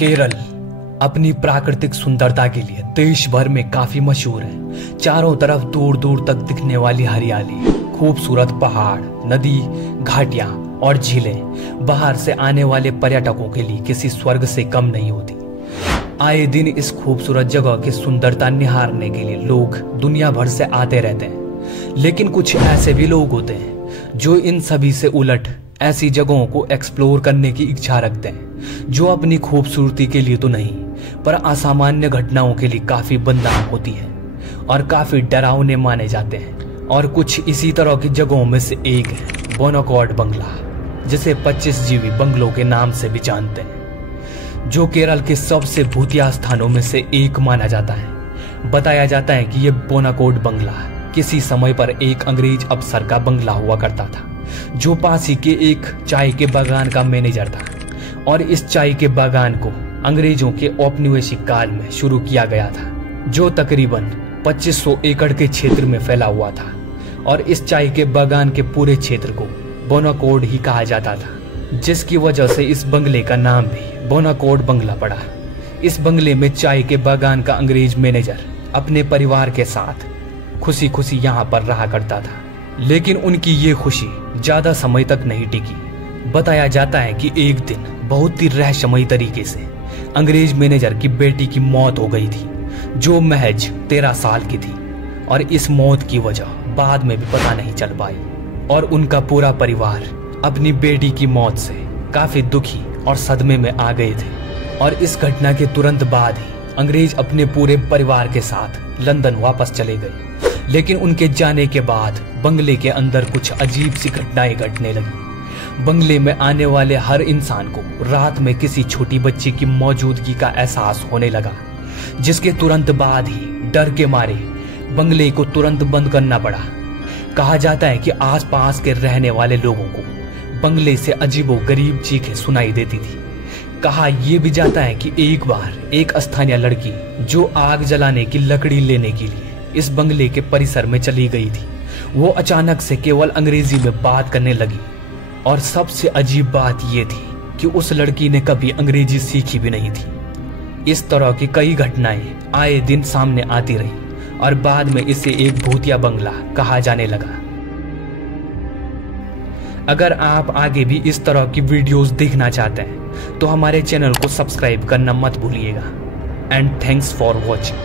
केरल अपनी प्राकृतिक सुंदरता के लिए देश भर में काफी मशहूर है। चारों तरफ दूर दूर तक दिखने वाली हरियाली, खूबसूरत पहाड़, नदी, घाटियां और झीलें बाहर से आने वाले पर्यटकों के लिए किसी स्वर्ग से कम नहीं होती। आए दिन इस खूबसूरत जगह की सुंदरता निहारने के लिए लोग दुनिया भर से आते रहते हैं, लेकिन कुछ ऐसे भी लोग होते हैं जो इन सभी से उलट ऐसी जगहों को एक्सप्लोर करने की इच्छा रखते हैं जो अपनी खूबसूरती के लिए तो नहीं पर असामान्य घटनाओं के लिए काफी बदनाम होती है और काफी डरावने माने जाते हैं। और कुछ इसी तरह की जगहों में से एक है बोनाकॉड बंगला, जिसे 25 जीवी बंगलों के नाम से भी जानते हैं, जो केरल के सबसे भूतिया स्थानों में से एक माना जाता है। बताया जाता है कि यह बोनाकॉड बंगला किसी समय पर एक अंग्रेज अफसर का बंगला हुआ करता था, जो पास ही के एक चाय के बागान का मैनेजर था। और इस चाय के बागान को अंग्रेजों के औपनिवेशिक काल में शुरू किया गया था, जो तकरीबन 2500 एकड़ के क्षेत्र में फैला हुआ था। और इस चाय के बागान के पूरे क्षेत्र को बोनाकॉड ही कहा जाता था, जिसकी वजह से इस बंगले का नाम भी बोनाकॉड बंगला पड़ा। इस बंगले में चाय के बागान का अंग्रेज मैनेजर अपने परिवार के साथ खुशी खुशी यहाँ पर रहा करता था, लेकिन उनकी ये खुशी ज्यादा समय तक नहीं टिकी। बताया जाता है कि एक दिन बहुत ही रहस्यमयी तरीके से अंग्रेज मैनेजर की बेटी की मौत हो गई थी, जो महज 13 साल की थी। और इस मौत की वजह बाद में भी पता नहीं चल पाई और उनका पूरा परिवार अपनी बेटी की मौत से काफी दुखी और सदमे में आ गए थे। और इस घटना के तुरंत बाद ही अंग्रेज अपने पूरे परिवार के साथ लंदन वापस चले गए। लेकिन उनके जाने के बाद बंगले के अंदर कुछ अजीब सी घटनाएं घटने लगी। बंगले में आने वाले हर इंसान को रात में किसी छोटी बच्ची की मौजूदगी का एहसास होने लगा, जिसके तुरंत बाद ही डर के मारे बंगले को तुरंत बंद करना पड़ा। कहा जाता है कि आसपास के रहने वाले लोगों को बंगले से अजीबोगरीब चीखें सुनाई देती थी। कहा यह भी जाता है कि एक बार एक स्थानीय लड़की जो आग जलाने की लकड़ी लेने के लिए इस बंगले के परिसर में चली गई थी, वो अचानक से केवल अंग्रेजी में बात करने लगी। और सबसे अजीब बात यह थी कि उस लड़की ने कभी अंग्रेजी सीखी भी नहीं थी। इस तरह की कई घटनाएं आए दिन सामने आती रही और बाद में इसे एक भूतिया बंगला कहा जाने लगा। अगर आप आगे भी इस तरह की वीडियोस देखना चाहते हैं तो हमारे चैनल को सब्सक्राइब करना मत भूलिएगा। And thanks for watching.